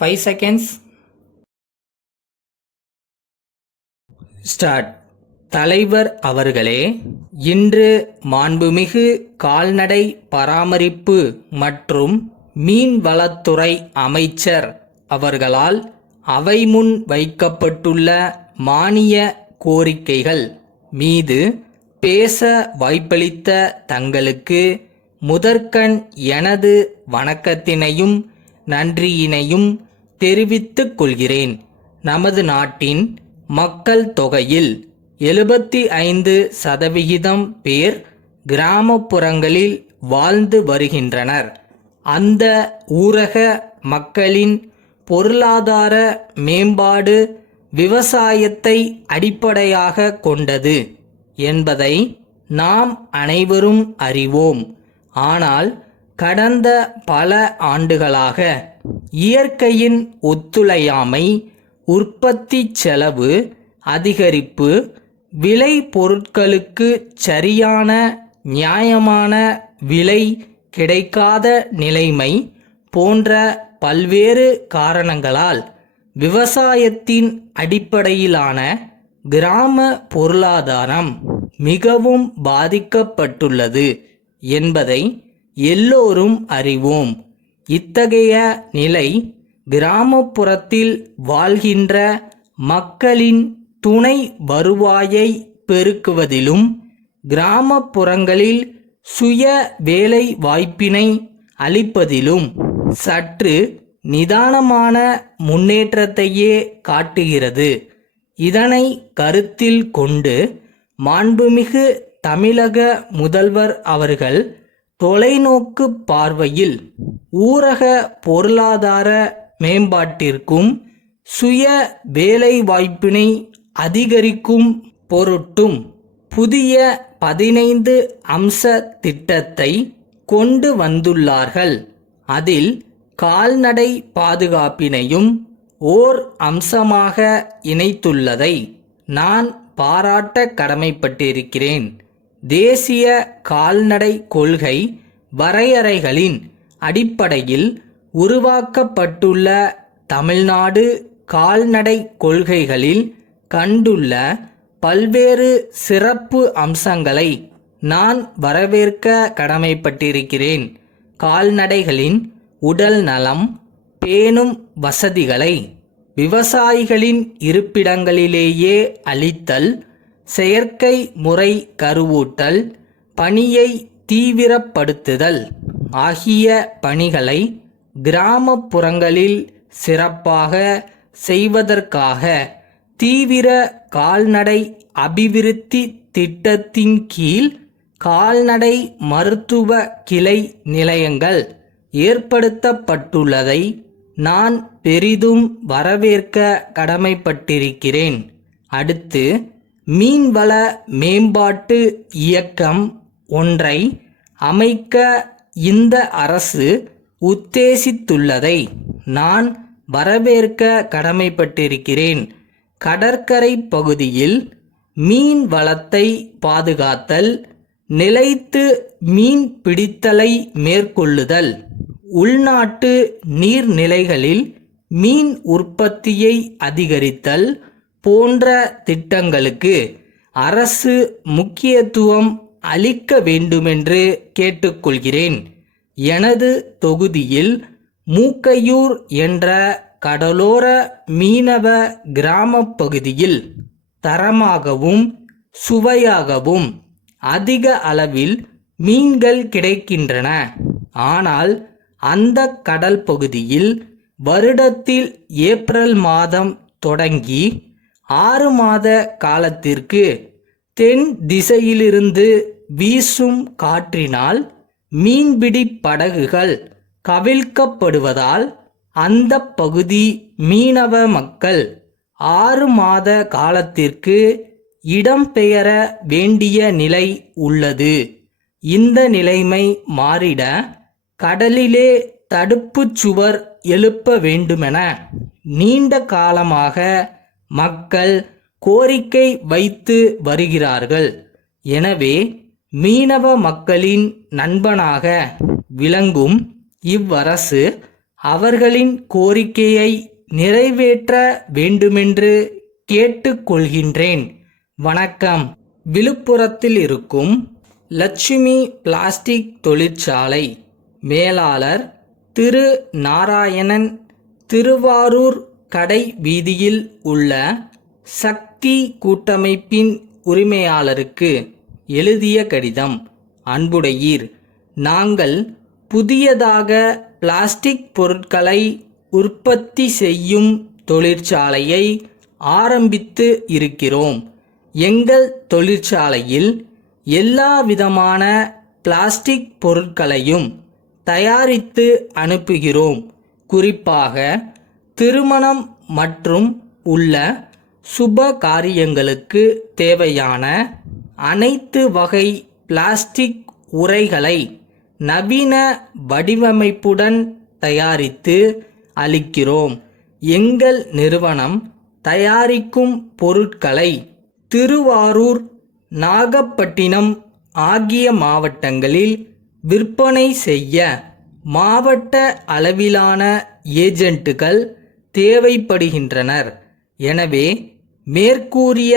5 seconds. Start. தலைவர் அவர்களே, இன்று மாண்புமிகு கால்நடை பராமரிப்பு மற்றும் மீன்வளத்துறை அமைச்சர் அவர்களால் அவை முன் வைக்கப்பட்டுள்ள மானிய கோரிக்கைகள் மீது பேச வாய்ப்பளித்த தங்களுக்கு முதற்கண் எனது வணக்கத்தினையும் நன்றியினையும் தெரிவித்துக் கொள்கிறேன். நமது நாட்டின் மக்கள் தொகையில் 75% பேர் கிராமப்புறங்களில் வாழ்ந்து வருகின்றனர். அந்த ஊரக மக்களின் பொருளாதார மேம்பாடு விவசாயத்தை அடிப்படையாக கொண்டது என்பதை நாம் அனைவரும் அறிவோம். ஆனால் கடந்த பல ஆண்டுகளாக இயற்கையின் ஒத்துழையாமை, உற்பத்தி செலவு அதிகரிப்பு, விளை பொருட்களுக்கு சரியான நியாயமான விலை கிடைக்காத நிலைமை போன்ற பல்வேறு காரணங்களால் விவசாயத்தின் அடிப்படையிலான கிராம பொருளாதாரம் மிகவும் பாதிக்கப்பட்டுள்ளது என்பதை எல்லோரும் அறிவோம். இத்தகைய நிலை கிராமப்புறத்தில் வாழ்கின்ற மக்களின் துணை வருவாயை பெருக்குவதிலும் கிராமப்புறங்களில் சுய வேலை வாய்ப்பினை அளிப்பதிலும் சற்று நிதானமான முன்னேற்றத்தையே காட்டுகிறது. இதனை கருத்தில் கொண்டு மாண்புமிகு தமிழக முதல்வர் அவர்கள் தொலைநோக்கு பார்வையில் ஊரக பொருளாதார மேம்பாட்டிற்கும் சுய வேலை வாய்ப்பினை அதிகரிக்கும் பொருட்டும் புதிய 15 அம்ச திட்டத்தை கொண்டு வந்துள்ளார்கள். அதில் கால்நடை பாதுகாப்பினையும் ஓர் அம்சமாக இணைத்துள்ளதை நான் பாராட்ட கடமைப்பட்டிருக்கிறேன். தேசிய கால்நடை கொள்கை வரையறைகளின் அடிப்படையில் உருவாக்கப்பட்டுள்ள தமிழ்நாடு கால்நடை கொள்கைகளில் கண்டுள்ள பல்வேறு சிறப்பு அம்சங்களை நான் வரவேற்க கடமைப்பட்டிருக்கிறேன். கால்நடைகளின் உடல் நலம் பேணும் வசதிகளை விவசாயிகளின் இருப்பிடங்களிலேயே அளித்தல், செயற்கை முறை கருவூட்டல் பணியை தீவிரப்படுத்துதல் ஆகிய பணிகளை கிராமப்புறங்களில் சிறப்பாக செய்வதற்காக தீவிர கால்நடை அபிவிருத்தி திட்டத்தின் கீழ் கால்நடை மருத்துவ கிளை நிலையங்கள் ஏற்படுத்தப்பட்டுள்ளதை நான் பெரிதும் வரவேற்க கடமைப்பட்டிருக்கிறேன். அடுத்து, மீன்வள மேம்பாட்டு இயக்கம் ஒன்றை அமைக்க இந்த அரசு உத்தேசித்துள்ளதை நான் வரவேற்க கடமைப்பட்டிருக்கிறேன். கடற்கரை பகுதியில் மீன் வளத்தை பாதுகாத்தல், நிலைத்து மீன் பிடித்தலை மேற்கொள்ளுதல், உள்நாட்டு நீர்நிலைகளில் மீன் உற்பத்தியை அதிகரித்தல் போன்ற திட்டங்களுக்கு அரசு முக்கியத்துவம் அளிக்க வேண்டுமென்று கேட்டுக்கொள்கிறேன். எனது தொகுதியில் மூக்கையூர் என்ற கடலோர மீனவ கிராம பகுதியில் தரமாகவும் சுவையாகவும் அதிக அளவில் மீன்கள் கிடைக்கின்றன. ஆனால் அந்த கடல் பகுதியில் வருடத்தில் ஏப்ரல் மாதம் தொடங்கி 6 மாத காலத்திற்கு தென் திசையிலிருந்து வீசும் காற்றினால் மீன்பிடி படகுகள் கவிழ்க்கப்படுவதால் அந்த பகுதி மீனவ மக்கள் 6 மாத காலத்திற்கு இடம்பெயர வேண்டிய நிலை உள்ளது. இந்த நிலைமை மாறிட கடலிலே தடுப்புச் சுவர் எழுப்ப வேண்டுமென நீண்ட காலமாக மக்கள் கோரிக்கை வைத்து வருகிறார்கள். எனவே மீனவ மக்களின் நண்பனாக விளங்கும் இவ்வரசு அவர்களின் கோரிக்கையை நிறைவேற்ற வேண்டுமென்று கேட்டுக்கொள்கின்றேன். வணக்கம். விழுப்புரத்தில் இருக்கும் லட்சுமி பிளாஸ்டிக் தொழிற்சாலை மேலாளர் திரு நாராயணன், திருவாரூர் கடை வீதியில் உள்ள சக்தி கூட்டமைப்பின் உரிமையாளருக்கு எழுதிய கடிதம். அன்புடையீர், நாங்கள் புதியதாக பிளாஸ்டிக் பொருட்களை உற்பத்தி செய்யும் தொழிற்சாலையை ஆரம்பித்து இருக்கிறோம். எங்கள் தொழிற்சாலையில் எல்லா விதமான பிளாஸ்டிக் பொருட்களையும் தயாரித்து அனுப்புகிறோம். குறிப்பாக திருமணம் மற்றும் உள்ள சுப காரியங்களுக்கு தேவையான அனைத்து வகை பிளாஸ்டிக் உறைகளை நவீன வடிவமைப்புடன் தயாரித்து அளிக்கிறோம். எங்கள் நிறுவனம் தயாரிக்கும் பொருட்களை திருவாரூர், நாகப்பட்டினம் ஆகிய மாவட்டங்களில் விற்பனை செய்ய மாவட்ட அளவிலான ஏஜென்ட்டுகள் தேவைப்படுகின்றனர். எனவே மேற்கூறிய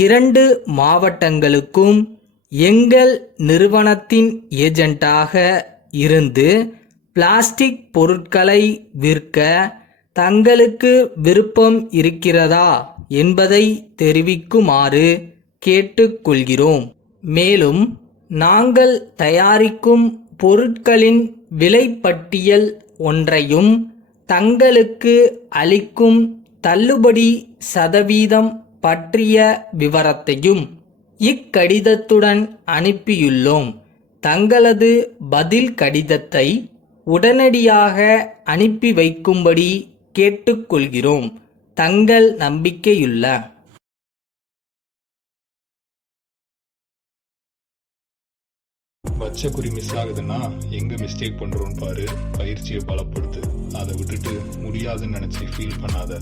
2 மாவட்டங்களுக்கும் எங்கள் நிறுவனத்தின் ஏஜென்ட்டாக இருந்து பிளாஸ்டிக் பொருட்களை விற்க தங்களுக்கு விருப்பம் இருக்கிறதா என்பதை தெரிவிக்குமாறு கேட்டுக்கொள்கிறோம். மேலும் நாங்கள் தயாரிக்கும் பொருட்களின் விலைப்பட்டியல் ஒன்றையும் தங்களுக்கு அளிக்கும் தள்ளுபடி சதவீதம் பற்றிய விவரத்தையும் இக்கடிதத்துடன் அனுப்பியுள்ளோம். தங்களது பதில் கடிதத்தை உடனடியாக அனுப்பி வைக்கும்படி கேட்டுக்கொள்கிறோம். தங்கள் நம்பிக்கையுள்ள பச்சை குறி மிஸ் ஆகுதுன்னா எங்க மிஸ்டேக் பண்றோம்னு பாரு. பயிற்சியை பலப்படுத்து. அதை விட்டுட்டு முடியாதுன்னு நினைச்சு ஃபீல் பண்ணாத.